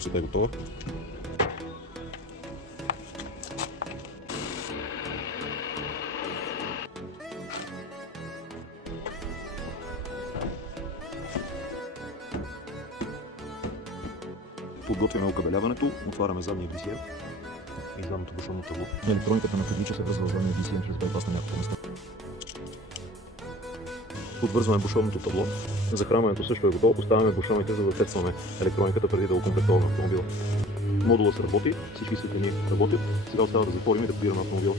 Функцията е готова. Подготвяме окабеляването, отваряме задния визиер и задното бушонно табло. Електрониката на кадлича се връзва в задния визиер чрез байпас на няколко места. Подвързваме бушонното табло. Захранването също е готово. Поставяме бушоните, за да тестваме електрониката преди да окомплектоваме автомобила. Модулът се работи, всички светлини работят. Сега остава да затворим и да подираме автомобила.